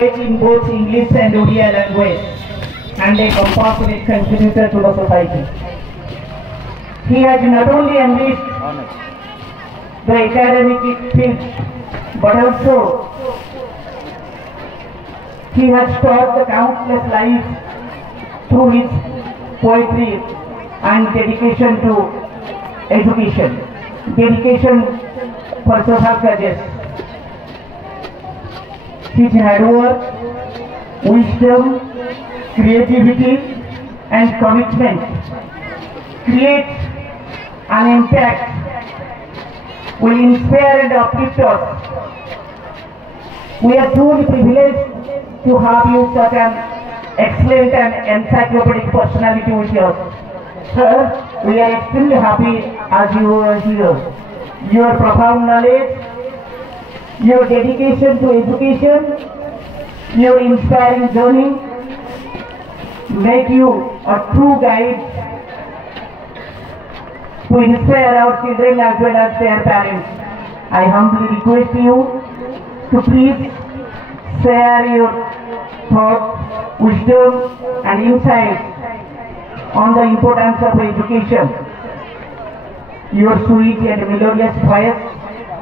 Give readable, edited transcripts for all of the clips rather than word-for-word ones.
in both English and Odia language and a compassionate contributor to the society. He has not only enriched the academic field but also he has taught the countless lives through his poetry and dedication to education, dedication for social causes. His hard work, wisdom, creativity and commitment create an impact, will inspire and uplift us. We are truly privileged to have you such an excellent and encyclopedic personality with us. Sir, we are extremely happy as you are here. Your profound knowledge, your dedication to education, your inspiring journey make you a true guide to inspire our children as well as their parents. I humbly request you to please share your thoughts, wisdom and insights on the importance of education. Your sweet and melodious voice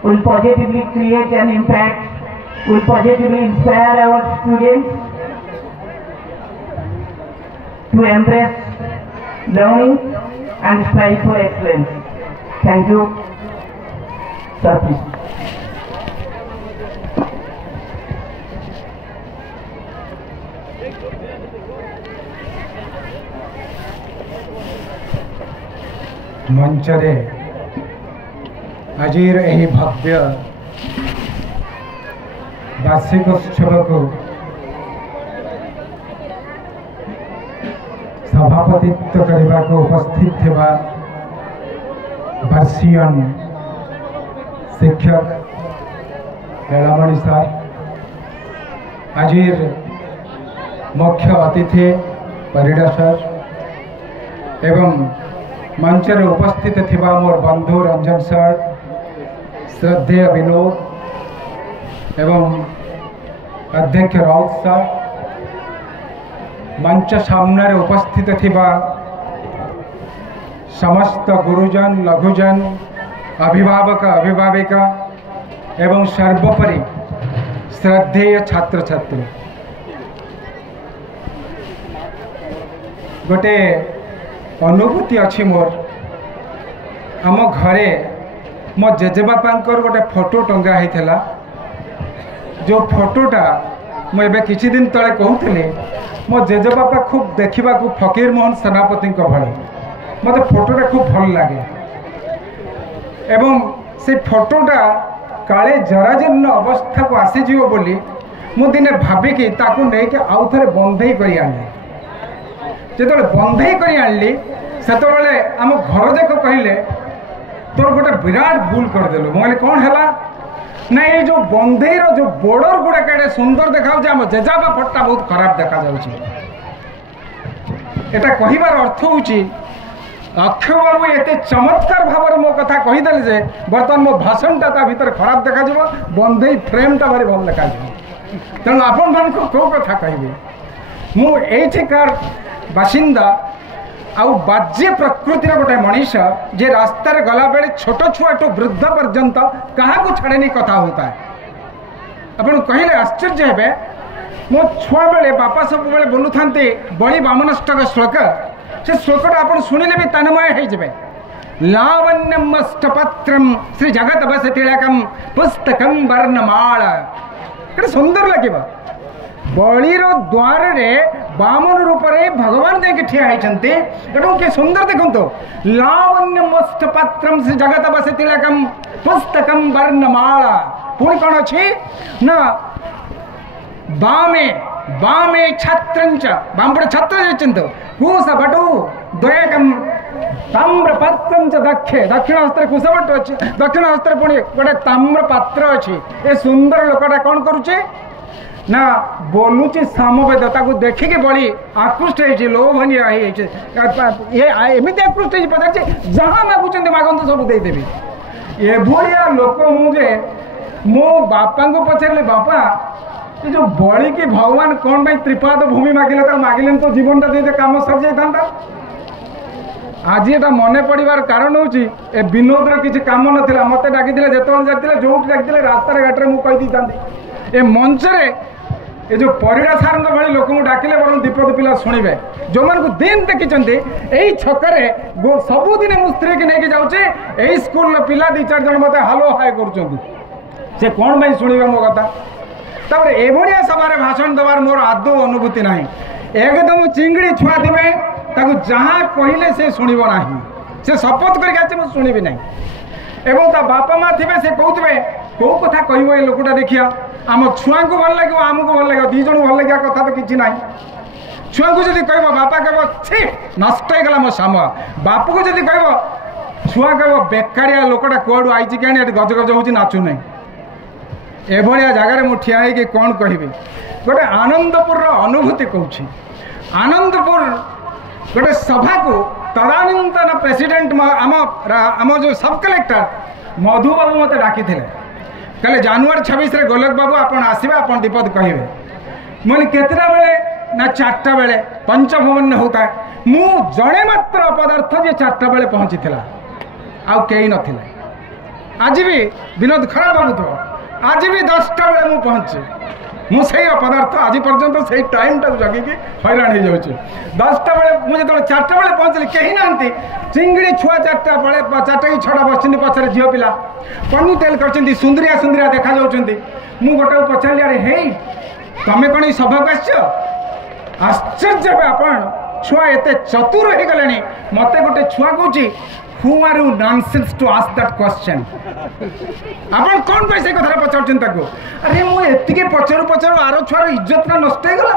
will positively create an impact, will positively inspire our students to embrace learning and strive for excellence. Thank you. Sir, please. मंचरे आजिर एही भव्य वार्षिकोत्सव को सभापतित्व करने को उपस्थित थिबा वर्षीयन शिक्षक Leelamani sir, आजिर मुख्य अतिथि परिड़ा सर एवं मंचर उपस्थित थिबा मोर बंधु रंजन सर, श्रद्धेय विनोद एवं अध्यक्ष राउत सर, मंच सामने उपस्थित थिबा समस्त गुरुजन लघुजन अभिभावक अभिभाविका एवं सर्वोपरि श्रद्धेय छात्र छात्री, गोटे अनुभूति अच्छी मोर आम घरे मो जेजेबापांकर गोटे फोटो टंगा होता, जो फोटोटा मुझे किसी दिन तले कहूली मो जेजेबापा खूब देखा फकीर मोहन सेनापति भाई मत फोटोटा खूब भल लगे एवं से फोटोटा काले जराजीर्ण अवस्था को आसीज बोली मु दिने भाविकी ताकू नहीं आउ थे बंधे कर आनी। जो बंधे कर आनली से आम घर जाक कहले तोर गोटे विराट भूल करदेलु। मुझे कौन है ना ये जो बंधेर जो बॉर्डर गुड़ा केड़े सुंदर देखा आम जेजाबा फटा बहुत खराब देखा जाउची। एटा कहिबार अर्थ होची अक्षय बाबू एते चमत्कार भाव मो कथा कहीदेले जे बर्तमान मो भाषणटा ता भीतर खराब देखा जाव, बंधे फ्रेमटा भारी भल देखा जाव। तेणु आपण मान को कथा कहबी मु एठिकार बासिंदा आउ बाज्य प्रकृतिर गोटे मनीष जे रास्तार गला बेले छोट छुआ टू वृद्ध पर्यंत क्या छाड़ेनी कथा होता है। आपन कहले आश्चर्य हे मो छुआ बेले बापा सब बेले बोलू था बड़ी बामनष्टक श्लोक, से श्लोकटा आप शुणिले भी तन्मय हो जाए। लावण्यमष्टपत्रम श्री जगत बस तिलकम पुस्तकम वर्णमाल केते सुंदर लगे। बड़ीर द्वार रे बामन रूप रे भगवान जाके ठिया होती के सुंदर देखो। लावण्यमष्टपत्रम श्री जगत बस तिलकम पुस्तकम वर्णमाल पुणी कौन अच्छी ना बामे बामे छात्रंच बामपड़े छात्र कुशभटु द्वयकम ताम्रपात्रं च दक्षे दक्षिण हस्ते कुशभटु अच्छे दक्षिण हस्ते पुणी गोटे ताम्रपात्र अच्छी। ए सुंदर लोकटा कौन करुचे ना बोलुची सामवेद ताकू देखिके बड़ी आकृष्ट होती लोभनीय एमती आकृष्ट हो पचार जहाँ मागुंट मागंतु सब देदेवी। एभलिया लोक मुझे मो बापा को पचारे बापा ये जो बड़ी की भगवान कौन भाई त्रिपाद भूमि मागिले तो मागिले तो जीवन टा दे काम सर जाता आज एटा मन पड़ार कारण हूँ ए विनोद किसी कम ना मत डाक जो जाते जो डाक रास्ता घाटे मुझे ए मंचरे ये जो परिड़ा सार भाई लोक डाकिले बर दीपद पिला शुणे जो मान दिन देखी यही छकरे सबुदिन मु स्त्री की लेकिन जाऊे यही स्कूल पिला 2-4 जन मत हालो हाय कर कौन भाई शुणे मो कथा तापर एभलिया सभार भाषण देवार मोर आदौ अनुभूति ना एकदम चिंगड़ी छुआ थे जहाँ कहले से शुणव ना से शपथ करके शुणवी ना एवं ता बापा माँ थे से कहते कौ कथा कह लोकटा देखिया आम छुआ को भल लगे आमको भल लगे 2 जन भल लगे कथा तो किसी ना छुआ को जब कह बापा कह छी नष्ट होगा मो साम बापू को जब कह छुआ कह बेकारिया लोकटा कौड़ आई क्या गज गज हो नाचु ना एभलिया जगार मु ठिया है कि कौन कहि गोटे आनंदपुर अनुभूति कहूँ आनंदपुर गोटे सभा को तदानीतन प्रेसिडेंट आम जो सब कलेक्टर मधु बाबू मत डाकी कहले January 26 रे गोलक बाबू आपन आसबे आपन दीपद कहबे मन केतरा बेले ना 4टा बेले पंचभवन होता मु जणे मात्र पदार्थ जे 4टा बेले पहुंची थिला आ केही नथिला आज भी विनोद खराब बाबू तो आज भी 10टा बेले मु पहुंचे मु से पदार्थ आज पर्यंत से टाइम टाक जगिकी हैरान हो जाऊँ 10टा बेले मुझे जो 4टा बेले पहुँचली कहीं ना चिंगड़ी छुआ 4टा बेले 4टा कि 6टा बस पचर झील पिला पनी टेल कर सुंदरिया सुंदरिया देखा जाऊँ मु गोटे पचारि अरे हे तमें कौन सभा को आश्चर्य आपण छुआ एत चतुर हो गले मत गोटे छुआ कहूँ Who are you nonsense to ask that question? आपण कौन पे से कथा पचार अरे मुझे पचारू पचारू आर छुआर इज्जत ना नष्ट होगा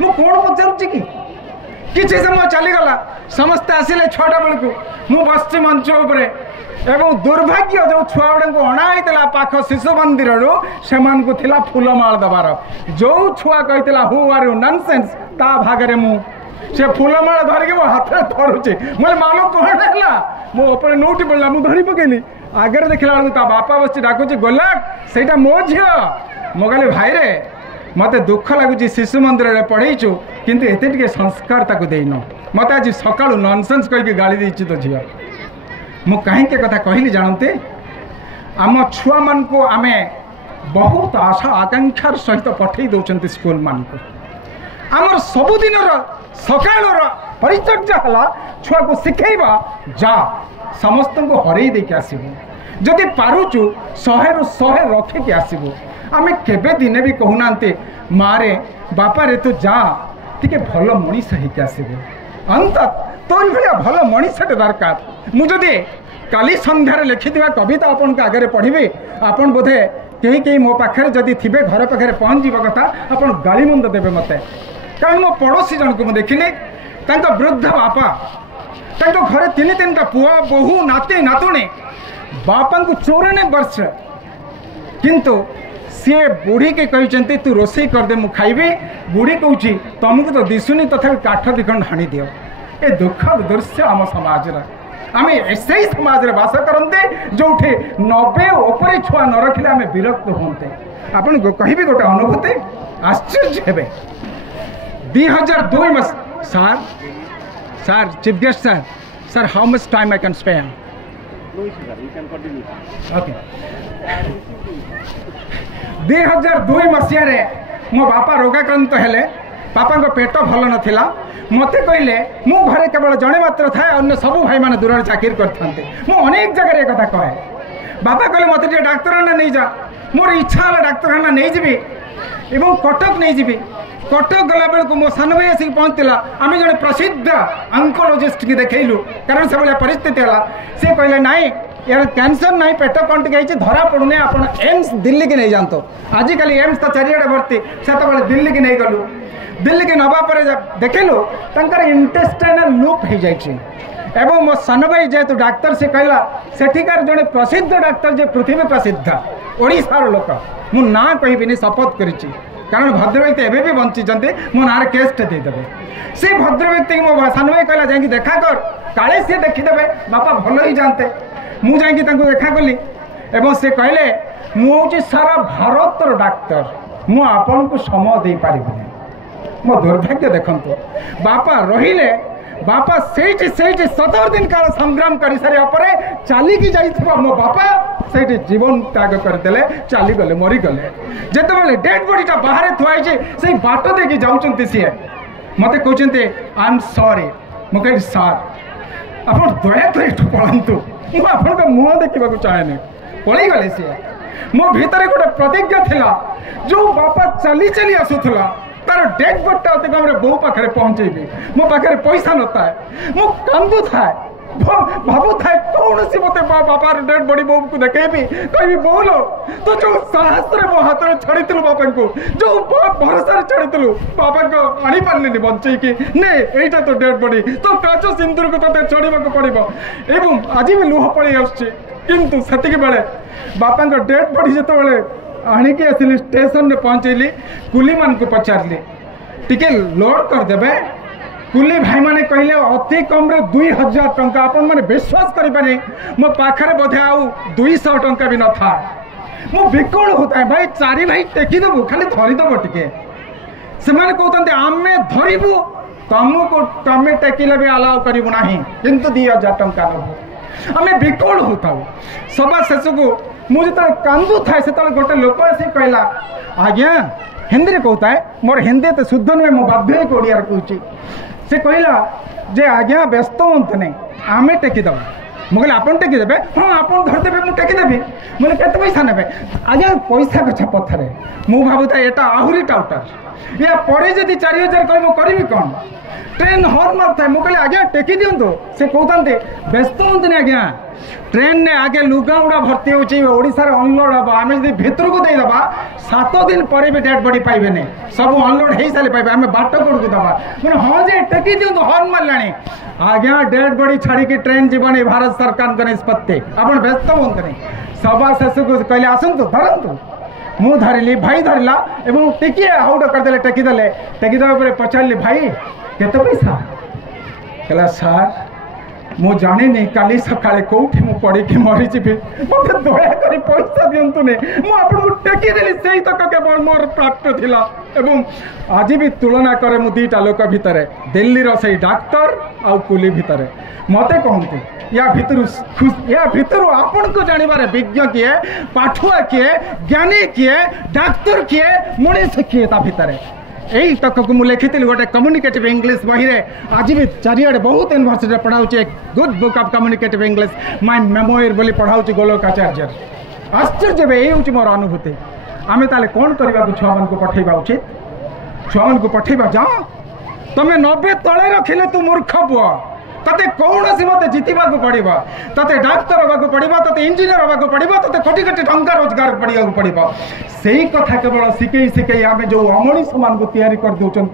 मु कौन पचारुची कि समय चलीगला समस्ते आसिले 6टा बेलू मु बस मंच उपरे एवं दुर्भाग्य जो छुआ गुड़ा को अणाई पाख शिशु मंदिर से फूलमाल दबार जो छुआ कही हु आर यू नॉनसेंस ता भागरे मु से फूलमाल धरिकी मो हाथ में धरुचे मैं मानो कौन है मोपर नौटी पड़ा मुझे धरी पकेली आगे देखला बेलू बापा बस डाकुची गोलाक से मो झी मो कहली भाई रे मत दुख लगुच शिशु मंदिर में पढ़ेचु किंतु एत संस्कार ताको देन मत आज सका नॉनसेंस कहीकि गाड़ी देती तो झील मु कहीं कथा कहली जानते आम छुआ मान को आमे बहुत आशा आकांक्षार सहित पठे दौरान स्कूल मान को आमर सबुदिन सकाल परिचर्या है छुआ को शिखेबा जा समस्त को हरई देके आसबू जदि पारुचु 100 ରୁ 100 रखिकी आसबू आमे केबे दिने भी कहूना मारे बापा रे तू जा टिके भल मनीष होके आसबू अंत तोर भाया भल मनीषटे दरकार मुझे काली संध्यार लिखि कविता आपन के आगे पढ़ी आपन बोधे कहीं कहीं मो पाखे जदि थे घर पाखे पहुँच जावा कथा आपन गालीमंद देवे मत कारण मो पड़ोसी जन को देखिली वृद्ध बापा घरे 3-3टा पुआ बहु नाती नातुणी बापा को 94 वर्ष किंतु सी बुढ़ी के कहते तू रोषे करदे मु खाइबी बुढ़ी कहूँ तुमको तो दिशुनी तथा काठ दिखंड हाणी दियो ए दुखद दृश्य आम समाज आम ऐसे समाज में बास करते जो 90 ऊपर छुआ न रखिले आम विरक्त होते आपन कहि गोटे अनुभूति आश्चर्य हेबे 2002 मस sir chief guest sir how much time I can spare okay 2002 मसीह मो बापा रोगाक्रांत हेले बापा को पेट भल नाला मत कहले मो घरे केवल जड़े मात्र थाए अन्य सब भाई मैंने दूर चाकरी करते मु अनेक जगह कथा कहे बापा कहले मत डाक्तखाना नहीं जा मोर इच्छा है डाक्तखाना नहीं जी एवं कटक नहीं जी कटक गला बेलू मो सान भाई आसिक पहुँचला आम जड़े प्रसिद्ध अंकोलोजिस्ट की देखलु कारण से भाया परिस्थिति है सी कहले नाई यार कैंसर ना पेट कौन टी धरा पड़ूनी आप एम्स दिल्ली की नहीं जात आजिकल एम्स तो चारिड़े भर्ती से दिल्ली की नहीं गलु दिल्ली की नवा पर देखलु तंकर इंटेस्टाइनल लूप हो जाए एवं मो सान भाई जेहेतु डाक्तर से कहला सेठिकार जड़े प्रसिद्ध डाक्तर जे पृथ्वी प्रसिद्ध ओडिशार लोक मु ना कहबिनी शपथ करिछि कारण भद्र व्यक्ति एवं भी बंची मो ना केसटे देदेवे से भद्र व्यक्ति मो सान भाई कहला जाकि देखा कर काले सी देखीदे बापा भल ही जानते मु जाकि देखा कली एवं से कहले मु हूँ सारा भारतर डाक्तर मु आपन को समय दे पारिबनी मो दुर्भाग्य देखंतु बापा रहिले बापा सेठी 17 दिन काल संग्राम कर सारे परे चलिकी जाइथिबा मो बापा सेठी जीवन त्याग करदेले चली गले मरी गले जेतेबेले डेड बॉडीटा बाहर थुआई जे से बाट देखि जाउचंती सिए मते कहउचंती आई एम सॉरी मो कहि सर आपण दया करे पळंतु मु आपण के मुह देखिबा को चाहेने पळै गले सिए मो भीतर गोटे प्रतिज्ञा थिला जो बापा चली चली आसुथला तार डेड बॉडीटा अति कम रे बहु पाखरे पहुंचेबी मो पाखरे पैसा नता है मो कांदु थाए भाबू थाए कौन सी मते बापार डेड बॉडी बहु को देखेबी कहबी बोलो तो जो साहस रे मो हाथ रे छड़ीतलु बापा को जो भरोसा रे छड़ीतलु बापा को आनी पारलिनी बंचई की ने एटा तो डेड बॉडी तो काचो सिंदूर को तते छड़ीबा को पड़िबो एवं आज भी लुह पड़ी आछी किंतु सेतिक बेले बापा को डेड बॉडी जते बेले आणिकी आसिली स्टेशन में पहुंचली कुली मान को पचारली टिके लोड कर देबे कुली भाई माने कहले अति कम रे 2000 टंका अपन माने विश्वास करि पानी मो पाखरे बोधे आउ 200 टंका भी न था मो बिकल होता है भाई चारि भाई टेकी देबु खाली धरि देबो टिके से माने कहतंते आमे धरिबु तुमको तमे टेकिले भी अलाउ करिबु नाही किंतु 2000 टंका नबु आमे बिकल होता सभा शेष को मुझे कांदू थाए से गोटे लोक आस कहला आज्ञा हिंदी में कहता है मोर हिंदी तो शुद्ध नुहे मो बाध्य ओडिया कहूँ से कहला जे आज्ञा व्यस्त हूँ नहीं आमे टेकीदेव मुझे आपन टेकीदेवे हाँ आपन धरदेवे मुझे टेकीदेवी मुझे केते पैसा ने आज्ञा पैसा कछा पथरे मु भावुता एटा आहुरी टाउटर या परे जदि 4000 कह करी कौन ट्रेन हॉर्न मारता है मुझे आज्ञा टेकी दिंतु से कहते व्यस्त हूँ आज्ञा ट्रेन ने आगे लुगा उड़ा भर्ती होशार अनलोड हम आम जब भितर को देदेबा 7 दिन पर भी डेड बॉडी पाइबे नहीं सब अनलोड हो सारे पाइबे आम बाट कौड़ को दबा मैंने हाँ जे टेकी दिंतु हॉर्न मारला आज्ञा डेड बॉडी छाड़ी ट्रेन जीवन भारत सरकार निष्पत्ति आप व्यस्त हूँ नहीं सभा शेष को कहले आसतु धरतु मु धरली भाई धरला एवं टिके हाउड करदे टेकीदेवे पचारि भाई केते पैसा कहला सर मु जानी नहीं काली सकाळे कोठी मु पड़ी के मरी जीवी मते दया करी पैसा दियंतु ने मु आपन को टेकी देली सेही तक केवल मोर प्राप्त थिला एवं आज भी तुलना करे मु दीटा लोक भितरे दिल्ली रो सेही डॉक्टर आ कुली भितरे मते कहंतु या भितर आपन को जानिबारे विज्ञ किए पाठुआ किए ज्ञानी किए डॉक्टर किए मनीष किए ता भितरे यही तक को मुझे लिखी गोटे कम्युनिकेटिव इंग्लिश बही रे आज भी चारिड़े बहुत यूनिवर्सिटी पढ़ाऊँ good book of communicative English my memoir बोली पढ़ाऊँ गोलोक आचार्य आश्चर्य यही हूँ मोर अनुभूति आम ताले कौन करने को छुआ मान को पठेबा उचित छुआ मान को पठेबा जा तुम्हें 90 तले रखिले तू मूर्ख पुआ तते कौन सी मत जीतवा पड़ो ते डाक्तर हाँ पड़ो ते इंजीनियर हाँ पड़ो ते कोटी कोटी टंका रोजगार पड़ा पड़ो से कथा केवल शिकई शिकई आम जो अमनीष मान को तैयारी कर दौरान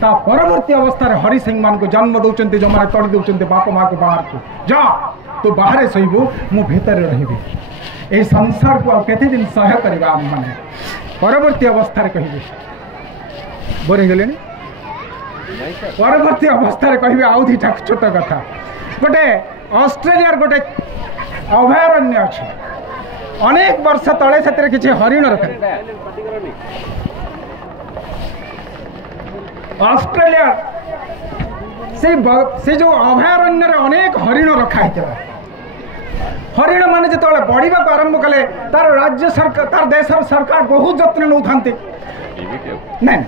ता परवर्ती अवस्था हरि सिंह मान को जन्म दौरान जो मैंने तड़ी दौरान बाप माँ को बाहर को जा तू बाहर शोबू मु भितर रही ये संसार को आते दिन सह करवा आम मैंने परवर्ती अवस्था कह बोरे गले परवर्ती अवस्था कह आउ दीटा छोट कथा गोटे ऑस्ट्रेलिया गोटे अभयारण्य अच्छे अनेक वर्ष तले से किसी हरिण रखा ऑस्ट्रेलिया से जो अभयारण्य अनेक हरिण रखाई हरिण माने जो बढ़ा को आरंभ कले तार राज्य सरकार तार देश सरकार बहुत जत्न नौ नहीं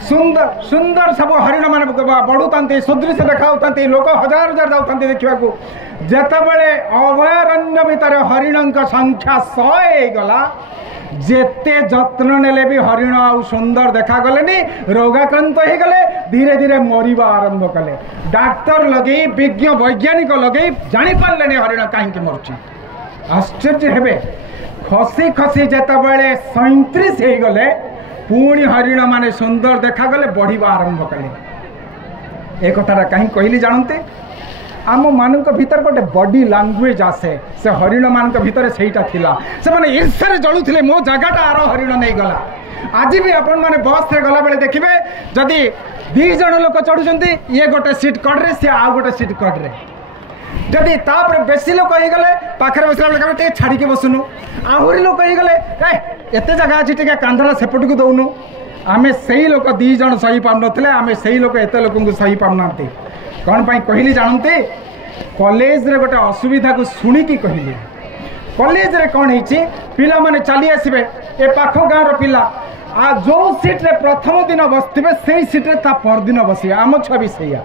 सुंदर सुंदर सब हरिण मान बढ़ुता सुदृश्य देखा लोक हजार हजार जाऊँ देखा जितेबले अभयारण्य भितर हरिण संख्या 100 गला जेते जत्न नेले भी हरिण आउ सुंदर देखा गले रोगाक्रांत हो गले धीरे धीरे मरिबा आरंभ कले डाक्तर लगे विज्ञ वैज्ञानिक लगे जानी पारे हरिण कहीं मरुची आश्चर्य हेबे खसी खसी जितेबले 37 हो गले पुणी हरिण माने सुंदर देखा गले बढ़िबा आरंभ कले एक कथा कहीं कहली जानते आम मान भीतर गोटे बॉडी लैंग्वेज आसे से हरिण मान भीतर सेटा थिला से माने ईर्ष्या जलुथिले मो जगटा आर हरिण नहीं गला आज भी आपण माने बस रे गला बेले देखिबे जदि 2 जण लोक चढ़ुचंती ये गोटे सीट कड रे से आ गोटे सीट कड रे जदि तापर बेसी लोक होगले पाखे बसला बेले छाड़ी बसुनु आहरी लोक होगले एत जगह अच्छी टे कांधरा सेपट को दौनु आमे सही लोक 2 जन सही पार नथिले आमे सही लोक एत लोक सही पाना कौन पाई कहली जानते कॉलेज रे गोटे असुविधा को शुणिकी कहली कॉलेज रे कौन है पिला माने चली आसबे ए पाख गाँव पिला आ जो सीट रे प्रथम दिन बसते से सीट रे ता पर दिन बसिए आम छुआ भी सैया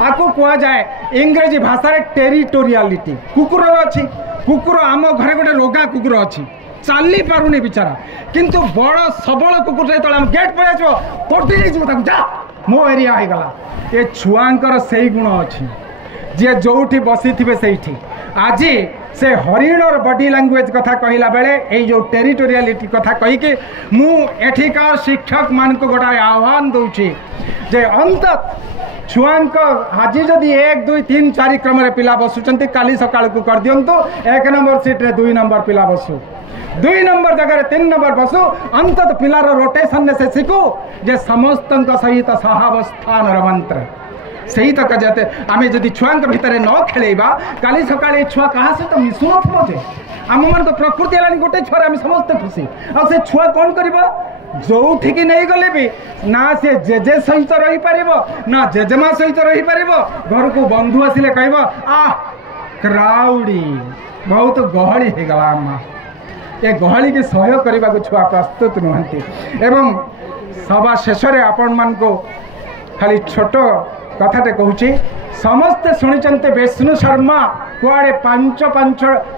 आपको कह जाए इंग्रेजी भाषा रे टेरिटोरियालिटी कुकुर अच्छी कुकुर आम घरे गोटे रोगा कुकुर अच्छी चली पारुनी बिचारा किंतु बड़ सबल कुकुर जो गेट पर आसो तोटी जा मो एरिया हो गला ये छुआंकर से गुण अच्छी जी जो बसी थे से आज से हरिणर बॉडी लैंग्वेज कथा कहला बेले ये जो टेरिटोरियालिटी कथा कहीकि मुठिकार शिक्षक मान को गोटे आह्वान दूची जे अंत छुआंक आज जदि 1 2 3 4 क्रम पिला बसुंट काली सकाल को कर दिंतु 1 नंबर सीट रे 2 नंबर पिला बसु 2 नंबर जगह 3 नंबर बसु अंत पिलार रोटेशन से शिखु जे समस्त सहित सहावस्थान मंत्र सही तक जाते आम जदि छुआ भितर न खेलवा काली सका छुआ क्या सहित मिशु थे आम मान तो प्रकृति है गोटे छुआ आम समस्ते खुशी आ से छुआ कौन कर जो ठीक नहीं गले भी ना सी जेजे सहित रही पार ना जेजेमा सहित रही पार घर को बंधु आसिले कह आ क्राउडी बहुत गहली हो गला आम ये गहली की सहयोग करने को छुआ प्रस्तुत नुहति एवं सभा शेष आपण मान को खाली छोट कथाटे कहूँ समस्ते शुणी विष्णु शर्मा कुआड़े 5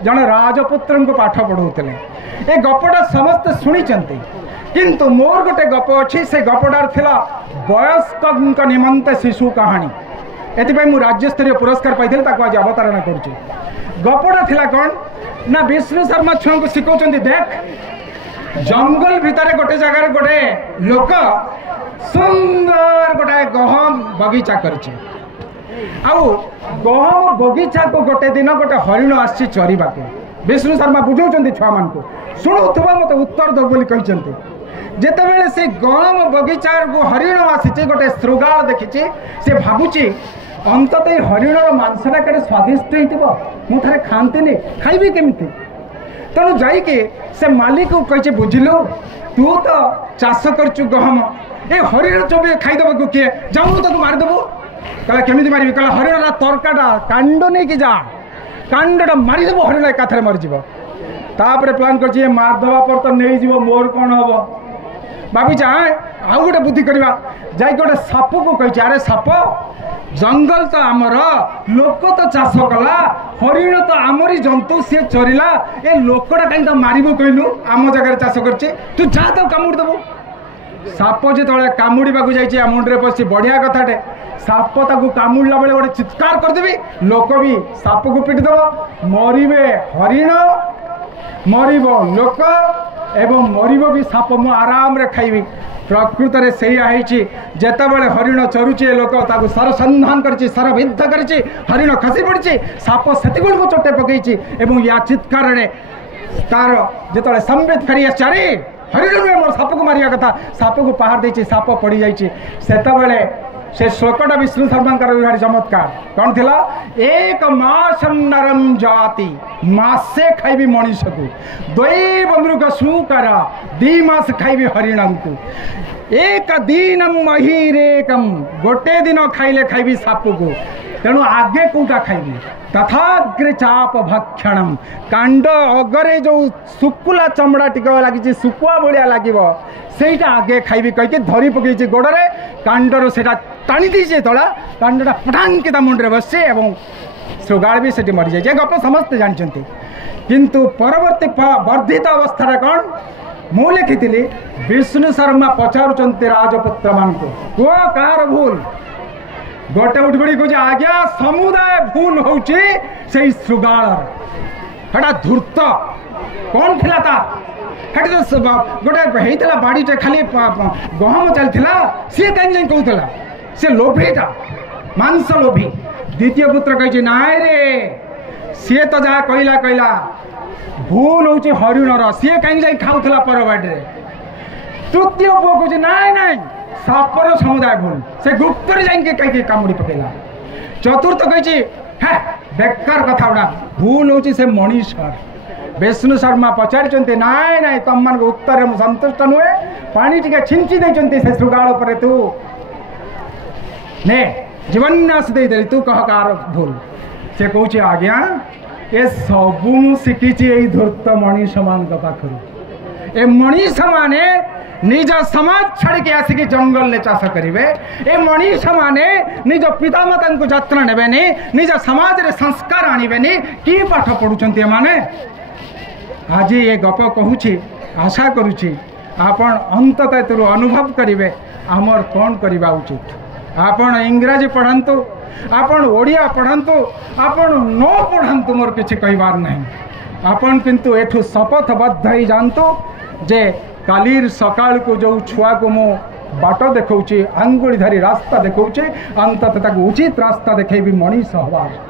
जन राजपुत्र को पाठ पढ़ाते ये गपटा समस्ते शुणी किंतु मोर गोटे गप अच्छी से गपटार थिला वयस्क निमंते शिशु कहानी एथपाई मु राज्य स्तरीय पुरस्कार पाई आज अवतारणा करुँची गपटा थिला कौन ना विष्णु शर्मा छुआ को शिखौं देख जंगल भितर गोटे जगार गोटे लोक सुंदर गोटे गहम बगीचा करछे आउ गहम बगीचा को गोटे दिन गोटे हरिण आसी चरीबा के विष्णु शर्मा बुझाउछन्ती छुआ मान को शुणुथुबा मते उत्तर दो बोली कहिसन्ती जेतेबेले से गहम बगीचा को हरिण आसीचे गोटे श्रृगाल देखिचे से भाबुची अंततः हरिणर मांसटा केते स्वादिष्ट हेतिबो मु थारे खांतिनी खाइबी केमिति तेणु जाइके से मालिक को कहे बुझिलु तू तो चाष करचु गहम ए हरिण चोबे खाईदेव को किए जाऊँ तो मारिदेबू कहला केमी मारि कहला हरिण तरकाटा कांड नहीं कि जा कांडटा मारिदेव हरिण एकाथरे मरीज तापर प्लान कर मारदेवा पर तो नहीं जीव मोर कौन हम भाभी चाहे आउ गोटे बुद्धि करवा जाए गोटे साप को कही अरे साप जंगल तो आमर लोक तो चाष कला हरिण तो आमरी जंतु सी चरला ए लोकटा कहीं तो मारू कहलु आम जगह चाष कर तू जा तो कामुड़ देबू साप जो कामुड़ा जाइए मुंडे पशि बढ़िया कथाटे साप ताकू कामुड़ा बेले गोटे चित्कार करदेवी लोक भी साप को पिटिदेव मरवे हरिण मरब लोक एवं मरब भी साप मु आराम रे खाइबी प्रकृत में से जितेबाला हरिण चरुचे लोक सरसंधान कर सरविद्ध कर हरिण खसी पड़ी साप से को चोटे पकई या चित्कार तार जो संबित फेरी आरे हरिण नुहे मोर साप को मारिया कथा साप को पहाड़ देती साप पड़ जाते से श्लोकटा विष्णु शर्मा भारी चमत्कार कौन थिला एक मास नरम जाति मासे खाइबी मनीष को दैव मृग सुकर 2 मास खाइबी हरिण को एक दिन महीरेकम गोटे दिन खाइले खाइबी साप को तेणु आगे कौटा खाइबी तथाग्रे चाप भक्षणम कांड अगरे जो सुकुला चमड़ा टिक लगी सुकुआ भाया लगे सेटा आगे खाइबी कहीकि धरी पकई गोड़े कांडर से टाणी दीचे तला कांडा पटांग ता मुंडे बसे और श्रृगाल भी से मरी जाए गप समस्ते जानते किंतु परवर्ती वर्धित अवस्था कौन मु लिखी विष्णु शर्मा पचारुंट राजपुत्र मान को कार भूल गोटे उठ पड़ी कहे आज्ञा समुदाय भूल होची से श्रृगाल धूर्त कौन थिला ता तो गोटे होता बाड़ीटे खाली गहम चलता सी कहीं कहला सी लोभीटा मांस लोभी द्वितीय पुत्र कही नाई रे सी तो जहाँ कहला कहला भूल हूँ हरिणर सी कहीं खाऊला पर बाटे तृतीय पुओ कहे नाई नाई सापर समुदाय भूल से गुप्त कहीं कामुड़ी पकेला चतुर्थ कही है बेकार कथा गुड़ा भूल हो मनीष विष्णु शर्मा पचारि नाई नाई तुम मान उत्तर मुझे संतुष्ट नुहे पानी टी छिंची देते से श्रृगाल पर तू ने जीवन्यास देदेली तू कह कार भूल से कौच आज्ञा ए सबू शिखी धूर्त मनीष मान पाखर ए मनीष माने निज समाज छाड़ के आसिक जंगल ले चाष करेंगे ए मनीष माने निज पितामाता को जत्न नेबेनी निज समाज रे संस्कार आनिबेनी कि पाठ पढ़ुचंती माने आज ये गप कहूँ आशा करुच्ची आपण अंततः एतु अनुभव करेंगे आमर कौन करवा उचित आपण इंग्राजी पढ़ातु आपण ओडिया पढ़ातु आपण न पढ़ातु मोर किसी कहबार नहीं आपण किंतु एठू शपथबद्ध ही जानतु जे कालीर सकाल को जो छुआ को मो बाट देखौची आंगुली धरी रास्ता देखौची अंततः उचित रास्ता देखैबी मनीष हबार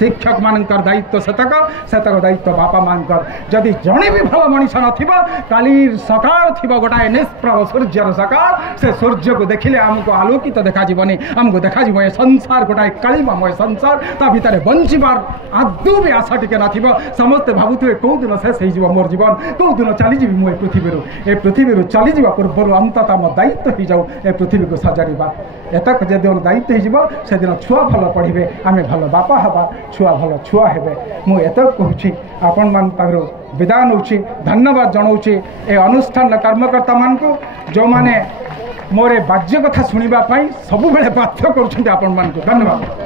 शिक्षक मानकर दायित्व सेतक दायित्व बापा मानकर जदि जड़े भी भल मनीष नथिबा काली सकाळ थिबा गोटाए निष्प्रभ सूर्यर सकाळ से सूर्य को देखिले आमको आलोकित देखा जीवनी आमको देखा जीव ये संसार गोटाए कालीमामय संसार ता भितर बंचिबार आदौ भी आशा टिके नथिबा समस्ते भाबुथिबे कौ दिन शेष हो जीव मोर जीवन कौ दिन चली जीवी मु ए पृथ्वी चली जीवा पूर्व अंततः मो दायित्व हो जाऊ ए पृथ्वी को सजाड़िबा एतक जदि दायित्व हो से दिन छुआ भल पढ़े आम भल बापा हवा छुआ भल छुआ हेबे मु एतक कहूँ आपण मान पाखरु विदा नौची धन्यवाद जनाऊँगी ए अनुष्ठान कर्मकर्ता मान को जो माने मोरे बाज्य कथा शुणा सब बेले बाध्य कर धन्यवाद।